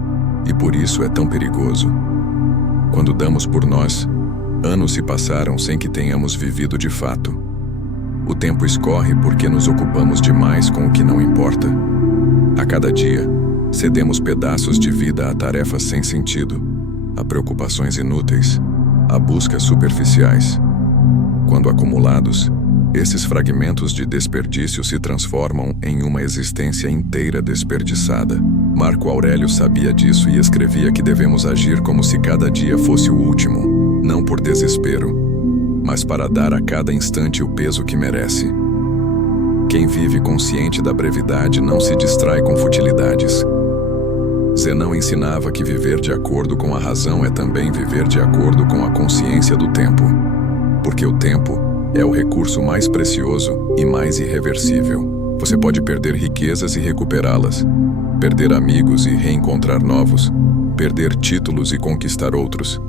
e por isso é tão perigoso. Quando damos por nós, anos se passaram sem que tenhamos vivido de fato. O tempo escorre porque nos ocupamos demais com o que não importa. A cada dia, cedemos pedaços de vida a tarefas sem sentido, a preocupações inúteis, a buscas superficiais. Quando acumulados, esses fragmentos de desperdício se transformam em uma existência inteira desperdiçada. Marco Aurélio sabia disso e escrevia que devemos agir como se cada dia fosse o último, não por desespero, mas para dar a cada instante o peso que merece. Quem vive consciente da brevidade não se distrai com futilidades. Zenão ensinava que viver de acordo com a razão é também viver de acordo com a consciência do tempo, porque o tempo é o recurso mais precioso e mais irreversível. Você pode perder riquezas e recuperá-las, perder amigos e reencontrar novos, perder títulos e conquistar outros,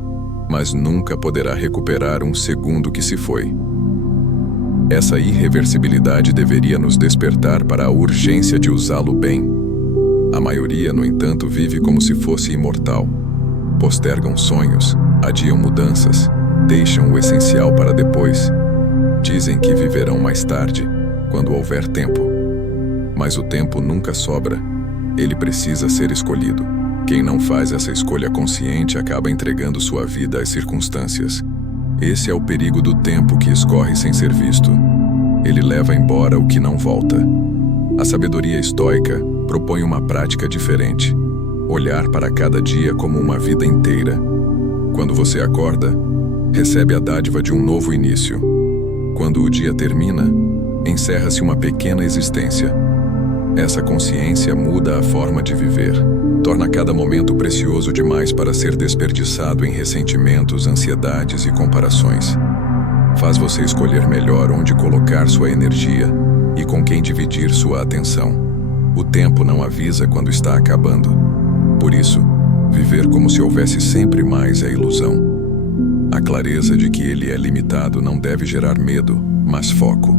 mas nunca poderá recuperar um segundo que se foi. Essa irreversibilidade deveria nos despertar para a urgência de usá-lo bem. A maioria, no entanto, vive como se fosse imortal. Postergam sonhos, adiam mudanças, deixam o essencial para depois. Dizem que viverão mais tarde, quando houver tempo. Mas o tempo nunca sobra. Ele precisa ser escolhido. Quem não faz essa escolha consciente acaba entregando sua vida às circunstâncias. Esse é o perigo do tempo que escorre sem ser visto. Ele leva embora o que não volta. A sabedoria estoica propõe uma prática diferente. Olhar para cada dia como uma vida inteira. Quando você acorda, recebe a dádiva de um novo início. Quando o dia termina, encerra-se uma pequena existência. Essa consciência muda a forma de viver. Torna cada momento precioso demais para ser desperdiçado em ressentimentos, ansiedades e comparações. Faz você escolher melhor onde colocar sua energia e com quem dividir sua atenção. O tempo não avisa quando está acabando. Por isso, viver como se houvesse sempre mais é ilusão. A clareza de que ele é limitado não deve gerar medo, mas foco.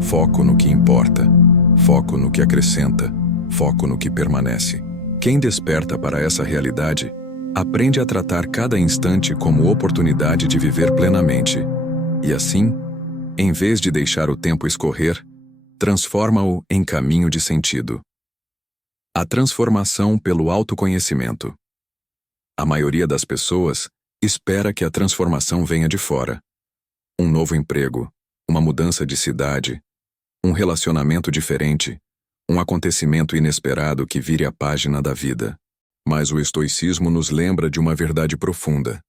Foco no que importa. Foco no que acrescenta. Foco no que permanece. Quem desperta para essa realidade, aprende a tratar cada instante como oportunidade de viver plenamente. E assim, em vez de deixar o tempo escorrer, transforma-o em caminho de sentido. A transformação pelo autoconhecimento. A maioria das pessoas espera que a transformação venha de fora. Um novo emprego, uma mudança de cidade, um relacionamento diferente, um acontecimento inesperado que vire a página da vida. Mas o estoicismo nos lembra de uma verdade profunda.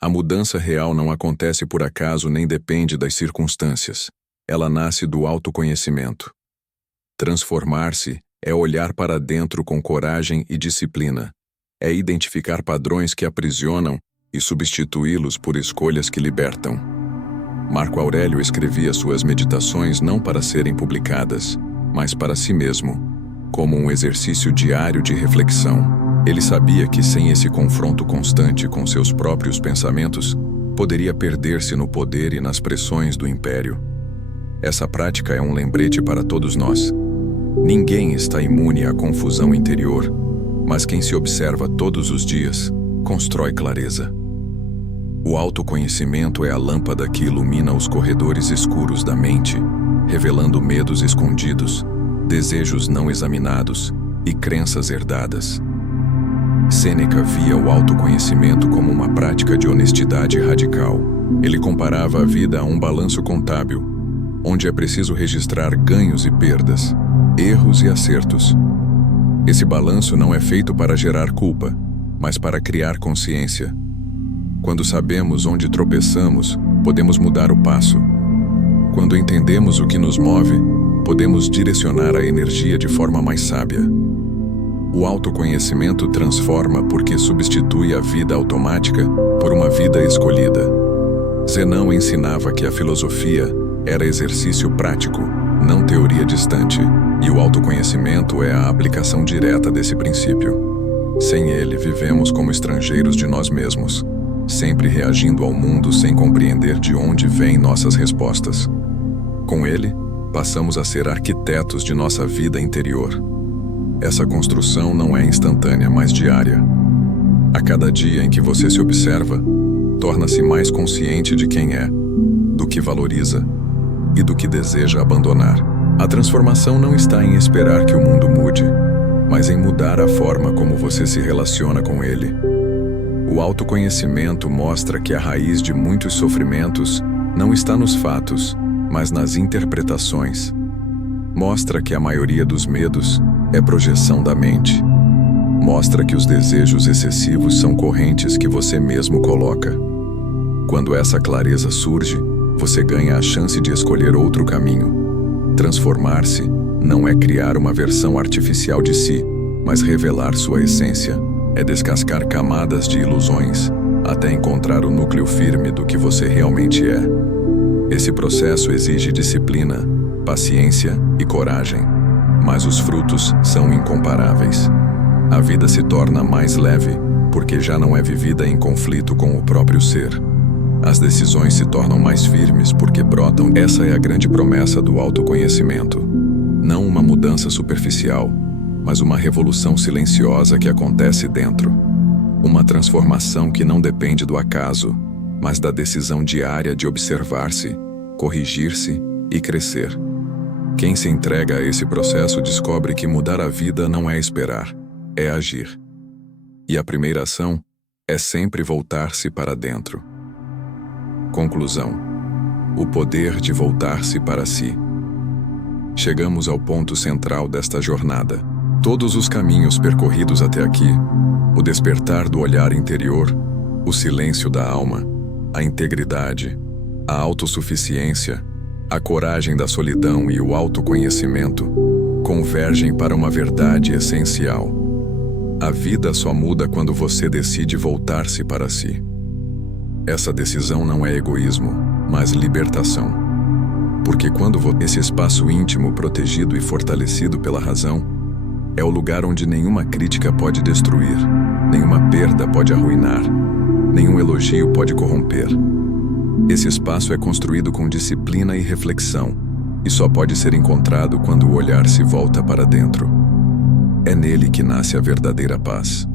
A mudança real não acontece por acaso nem depende das circunstâncias. Ela nasce do autoconhecimento. Transformar-se é olhar para dentro com coragem e disciplina. É identificar padrões que aprisionam e substituí-los por escolhas que libertam. Marco Aurélio escrevia suas meditações não para serem publicadas, mas para si mesmo, como um exercício diário de reflexão. Ele sabia que sem esse confronto constante com seus próprios pensamentos, poderia perder-se no poder e nas pressões do império. Essa prática é um lembrete para todos nós. Ninguém está imune à confusão interior, mas quem se observa todos os dias, constrói clareza. O autoconhecimento é a lâmpada que ilumina os corredores escuros da mente, revelando medos escondidos, desejos não examinados e crenças herdadas. Sêneca via o autoconhecimento como uma prática de honestidade radical. Ele comparava a vida a um balanço contábil, onde é preciso registrar ganhos e perdas, erros e acertos. Esse balanço não é feito para gerar culpa, mas para criar consciência. Quando sabemos onde tropeçamos, podemos mudar o passo. Quando entendemos o que nos move, podemos direcionar a energia de forma mais sábia. O autoconhecimento transforma porque substitui a vida automática por uma vida escolhida. Zenão ensinava que a filosofia era exercício prático, não teoria distante, e o autoconhecimento é a aplicação direta desse princípio. Sem ele, vivemos como estrangeiros de nós mesmos, sempre reagindo ao mundo sem compreender de onde vêm nossas respostas. Com ele, passamos a ser arquitetos de nossa vida interior. Essa construção não é instantânea, mas diária. A cada dia em que você se observa, torna-se mais consciente de quem é, do que valoriza e do que deseja abandonar. A transformação não está em esperar que o mundo mude, mas em mudar a forma como você se relaciona com ele. O autoconhecimento mostra que a raiz de muitos sofrimentos não está nos fatos, mas nas interpretações. Mostra que a maioria dos medos é projeção da mente. Mostra que os desejos excessivos são correntes que você mesmo coloca. Quando essa clareza surge, você ganha a chance de escolher outro caminho. Transformar-se não é criar uma versão artificial de si, mas revelar sua essência. É descascar camadas de ilusões, até encontrar o núcleo firme do que você realmente é. Esse processo exige disciplina, paciência e coragem, mas os frutos são incomparáveis. A vida se torna mais leve, porque já não é vivida em conflito com o próprio ser. As decisões se tornam mais firmes porque brotam. Essa é a grande promessa do autoconhecimento. Não uma mudança superficial, mas uma revolução silenciosa que acontece dentro. Uma transformação que não depende do acaso, mas da decisão diária de observar-se, corrigir-se e crescer. Quem se entrega a esse processo descobre que mudar a vida não é esperar, é agir. E a primeira ação é sempre voltar-se para dentro. Conclusão: o poder de voltar-se para si. Chegamos ao ponto central desta jornada. Todos os caminhos percorridos até aqui, o despertar do olhar interior, o silêncio da alma, a integridade, a autossuficiência, a coragem da solidão e o autoconhecimento, convergem para uma verdade essencial. A vida só muda quando você decide voltar-se para si. Essa decisão não é egoísmo, mas libertação. Porque quando esse espaço íntimo protegido e fortalecido pela razão, é o lugar onde nenhuma crítica pode destruir, nenhuma perda pode arruinar, nenhum elogio pode corromper. Esse espaço é construído com disciplina e reflexão, e só pode ser encontrado quando o olhar se volta para dentro. É nele que nasce a verdadeira paz.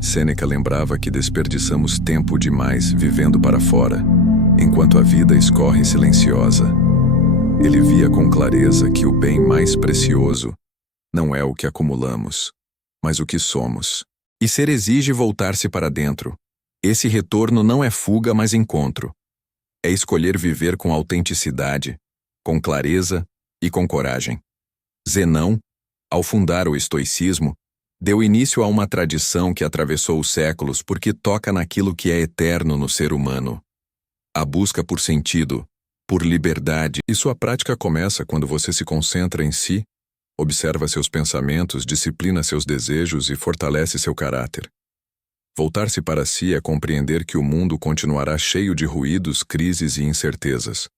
Sêneca lembrava que desperdiçamos tempo demais vivendo para fora, enquanto a vida escorre silenciosa. Ele via com clareza que o bem mais precioso não é o que acumulamos, mas o que somos. E ser exige voltar-se para dentro. Esse retorno não é fuga, mas encontro. É escolher viver com autenticidade, com clareza e com coragem. Zenão, ao fundar o estoicismo, deu início a uma tradição que atravessou os séculos porque toca naquilo que é eterno no ser humano. A busca por sentido, por liberdade, e sua prática começa quando você se concentra em si, observa seus pensamentos, disciplina seus desejos e fortalece seu caráter. Voltar-se para si é compreender que o mundo continuará cheio de ruídos, crises e incertezas.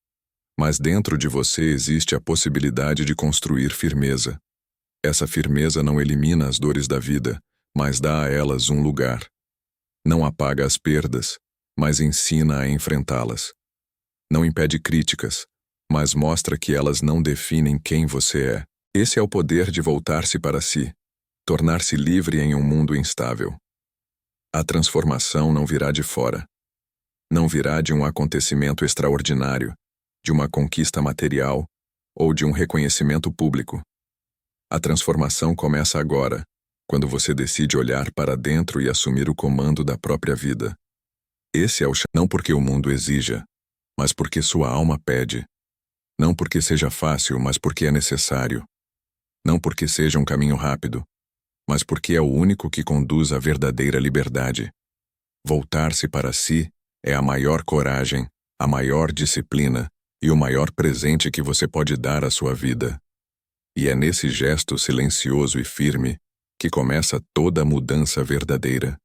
Mas dentro de você existe a possibilidade de construir firmeza. Essa firmeza não elimina as dores da vida, mas dá a elas um lugar. Não apaga as perdas, mas ensina a enfrentá-las. Não impede críticas, mas mostra que elas não definem quem você é. Esse é o poder de voltar-se para si, tornar-se livre em um mundo instável. A transformação não virá de fora. Não virá de um acontecimento extraordinário, de uma conquista material ou de um reconhecimento público. A transformação começa agora, quando você decide olhar para dentro e assumir o comando da própria vida. Esse é o não porque o mundo exija, mas porque sua alma pede. Não porque seja fácil, mas porque é necessário. Não porque seja um caminho rápido, mas porque é o único que conduz à verdadeira liberdade. Voltar-se para si é a maior coragem, a maior disciplina e o maior presente que você pode dar à sua vida. E é nesse gesto silencioso e firme que começa toda a mudança verdadeira.